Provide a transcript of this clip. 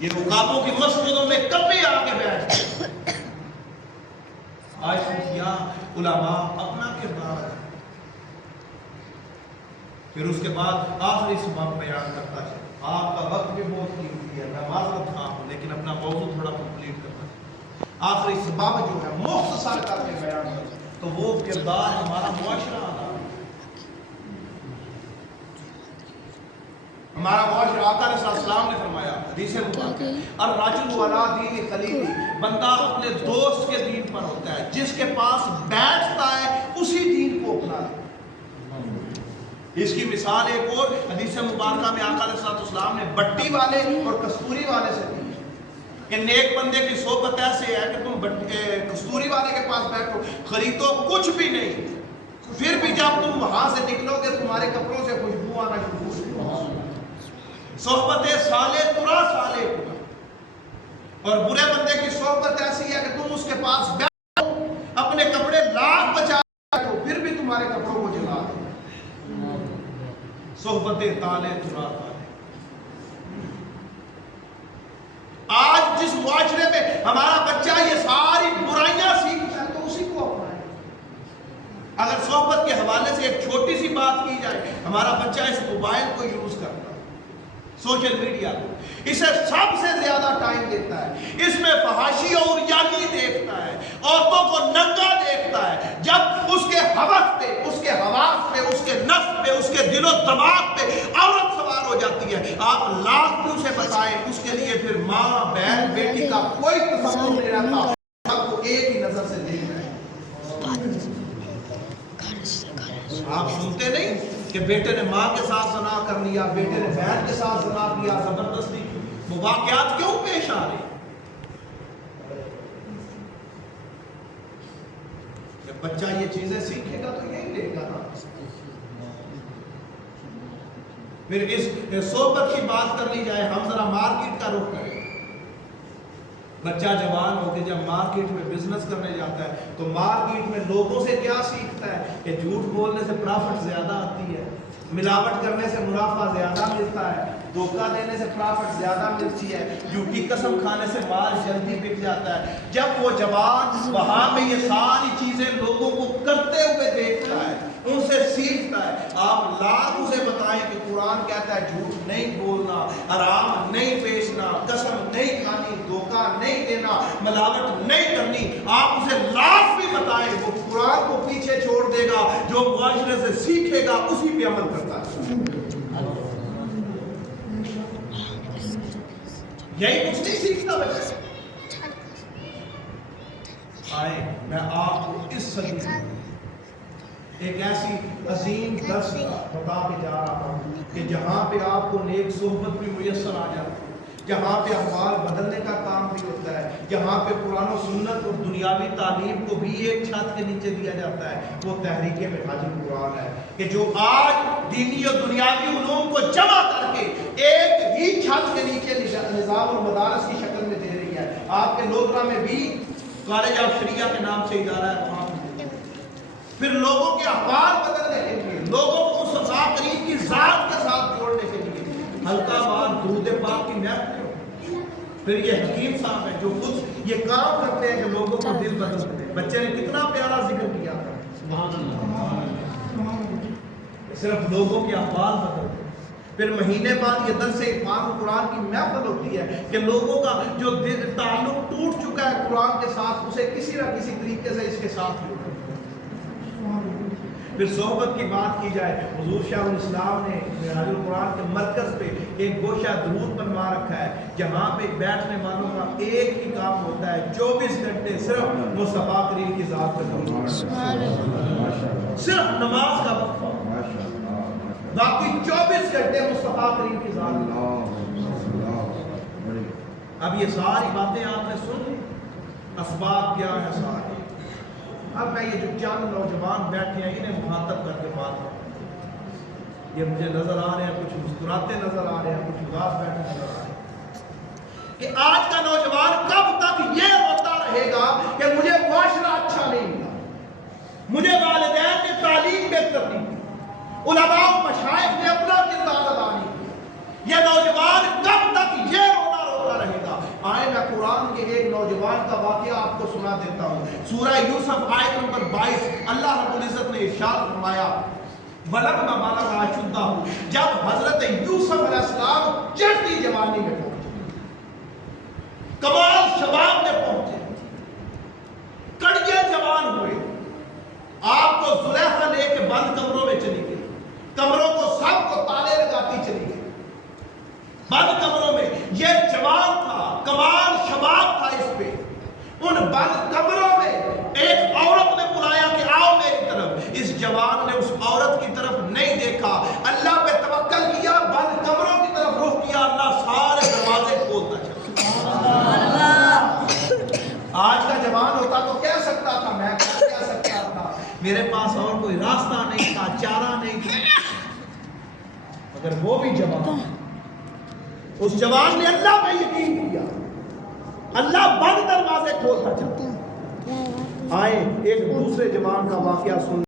یہ رکابوں کی مسجدوں میں کبھی آ کے بیٹھ گئے. آج صوفیاء علماء اپنا کردار ہے. پھر اس کے بعد آخری سبب بیان کرتا ہے. آپ کا وقت بھی بہت قیمتی ہے, میں معذرت خواہ ہوں لیکن اپنا موضوع تھوڑا کمپلیٹ کرنا ہے. آخری سبب جو ہے مختصر کر کے بیان کرتا ہے تو وہ کردار ہمارا معاشرہ ادا ہے. ہمارا معاشرہ آقا علیہ السلام نے فرمایا حدیث مبارک الرجل علی دین خلیلہ, بندہ اپنے دوست کے دین پر ہوتا ہے, جس کے پاس بیٹھتا ہے اسی دین کو اپنا ہے. اس کی مثال ایک اور حدیث مبارکہ میں آقا علیہ السلام نے بٹی والے اور کستوری والے سے دی کہ نیک بندے کی صحبت ایسے ہے کہ تم کستوری والے کے پاس بیٹھو, خریدو کچھ بھی نہیں, پھر بھی جب تم وہاں سے نکلو گے تمہارے کپڑوں سے خوشبو آنا شروع ہوگی. صحبت سالے ترا سالے ترا. اور برے بندے کی صحبت ایسی ہے کہ تم اس کے پاس بیٹھو, اپنے کپڑے لاکھ بچا بیٹھو, پھر بھی تمہارے کپڑوں کو جلا دو. صحبت تالے ترا تالے. آج جس معاشرے میں ہمارا بچہ یہ ساری برائیاں سیکھتا ہے تو اسی کو اپنائے. اگر صحبت کے حوالے سے ایک چھوٹی سی بات کی جائے, ہمارا بچہ اس موبائل کو یوز کرتا ہے, سوشل میڈیا کو, اسے سب سے زیادہ ٹائم دیتا ہے, اس میں فحاشی اور یانی دیکھتا ہے, عورتوں کو ننگا دیکھتا ہے. جب اس کے حوث پہ, اس کے حواس پہ, اس کے نفس پہ, اس کے دل و دماغ پہ عورت سوار ہو جاتی ہے, آپ لاکھ بھی اسے بتائیں, اس کے لیے پھر ماں بہن بیٹی کا کوئی تصور نہیں رہتا, آپ کو ایک ہی نظر سے دیکھ رہے ہیں. آپ سنتے نہیں کہ بیٹے نے ماں کے ساتھ زنا کر لیا, بیٹے نے بہن کے ساتھ زنا کیا, زبردستی وہ واقعات کیوں پیش آ رہے؟ جب بچہ یہ چیزیں سیکھے گا تو یہی لے گا نا. پھر اس صحبت کی بات کر لی جائے, ہم ذرا مارکیٹ کا رخ کریں. بچہ جوان ہو کے جب مارکیٹ میں بزنس کرنے جاتا ہے تو مارکیٹ میں لوگوں سے کیا سیکھتا ہے کہ جھوٹ بولنے سے پرافٹ زیادہ آتی ہے, ملاوٹ کرنے سے منافع زیادہ ملتا ہے, دھوکہ دینے سے پرافٹ زیادہ ملتی ہے, جھوٹی قسم کھانے سے مال جلدی بک جاتا ہے. جب وہ جوان وہاں پہ یہ ساری چیزیں لوگوں کو کرتے ہوئے دیکھتا ہے, ان سے سیکھتا ہے, آپ لاکھ اسے بتائیں کہ قرآن کہتا ہے جھوٹ نہیں بولنا, حرام نہیں بیچنا, قسم نہیں کھانی, دھوکہ نہیں دینا, ملاوٹ نہیں کرنی, آپ اسے لاکھ بھی بتائیں, وہ قرآن کو پیچھے چھوڑ دے گا. جو معاشرے سے سیکھے گا اسی پہ عمل کرتا ہے. یہی کچھ نہیں سیکھتا بچہ. آئے میں آپ کو اس صدی ایک ایسی عظیم درس بتا کے جا رہا ہوں کہ جہاں پہ آپ کو نیک صحبت بھی میسر آ جاتی ہے, جہاں پہ احوال بدلنے کا کام بھی ہوتا ہے, جہاں پہ قرآن و سنت اور دنیاوی تعلیم کو بھی ایک چھت کے نیچے دیا جاتا ہے, وہ تحریک منہاج القرآن ہے کہ جو آج دینی اور دنیاوی علوم کو جمع کر کے ایک ہی چھت کے نیچے نظام اور مدارس کی شکل میں دے رہی ہے. آپ کے لودھرا میں بھی کالج آف شریعہ کے نام سے ادارہ ہے, وہاں پھر لوگوں کے احوال بدلنے کے لیے, لوگوں کو مصطفیٰ کریم کی ذات کے ساتھ جوڑنے کے لیے ہلکا بار درود پاک کی محفل. پھر یہ حکیم صاحب ہیں جو خود یہ کام کرتے ہیں کہ لوگوں کو دل بدلتے ہیں. بچے نے کتنا پیارا ذکر کیا تھا, صرف لوگوں کے احوال بدلتے. پھر مہینے بعد یہ درس ایمان قرآن کی محفل ہوتی ہے کہ لوگوں کا جو تعلق ٹوٹ چکا ہے قرآن کے ساتھ, اسے کسی نہ کسی طریقے سے اس کے ساتھ جوڑا. پھر صحبت کی بات کی جائے, حضور شاہ الاسلام نے منہاج القرآن کے مرکز پہ ایک گوشہ درود بنوا رکھا ہے, جہاں پہ بیٹھنے والوں کا ایک ہی کام ہوتا ہے, 24 گھنٹے صرف مصطفیٰ کریم کی ذات پہ صرف نماز کا وقفہ, باقی 24 گھنٹے مصطفیٰ کریم کی ذات. اب یہ ساری باتیں آپ نے سن لی, اسباب کیا ہے سارے. اب میں یہ جو چند نوجوان بیٹھے ہیں انہیں مخاطب کر کے بات کرتا ہوں. یہ مجھے نظر آ رہے ہیں, کچھ مسکراتے نظر آ رہے ہیں, کچھ اداس بیٹھے نظر آ رہے ہیں کہ آج کا نوجوان کب تک یہ ہوتا رہے گا کہ مجھے معاشرہ اچھا نہیں ملا, مجھے والدین نے تعلیم بہتر نہیں کی, علماء و مشائخ نے اپنا کردار ادا نہیں کیا. یہ نوجوان کب تک یہ رونا روتا رہے جوان کا واقعہ آپ کو سنا دیتا ہوں. سورہ یوسف آیت نمبر 22 اللہ رب العزت نے ارشاد فرمایا وَلَمَّا بَلَغَ أَشُدَّهُ، جب حضرت یوسف علیہ السلام چڑھتی جوانی میں پہنچے، کمال شباب میں پہنچے، کڑیے جوان ہوئے، آپ کو زلیخا لے کے بند کمروں میں چلی گئی، کمروں کو سب کو تالے لگاتی چلی گئی بند کمروں میں. یہ جوان تھا، کمال شباب تھا اس پہ. ان بند کمروں میں ایک عورت نے بلایا کہ آؤ میری طرف. اس جوان نے اس عورت کی طرف نہیں دیکھا، اللہ پہ توکل کیا، بند کمروں کی طرف رخ کیا، اللہ سارے دروازے کھولتا چلا. آج کا جوان ہوتا تو کہہ سکتا تھا میں کہہ سکتا تھا میرے پاس اور کوئی راستہ نہیں تھا، چارہ نہیں تھا. مگر وہ بھی جوان، اس جوان نے اللہ پہ یقین کیا، اللہ بند دروازے کھولتا چلتا. آئے ایک دوسرے جوان کا واقعہ سن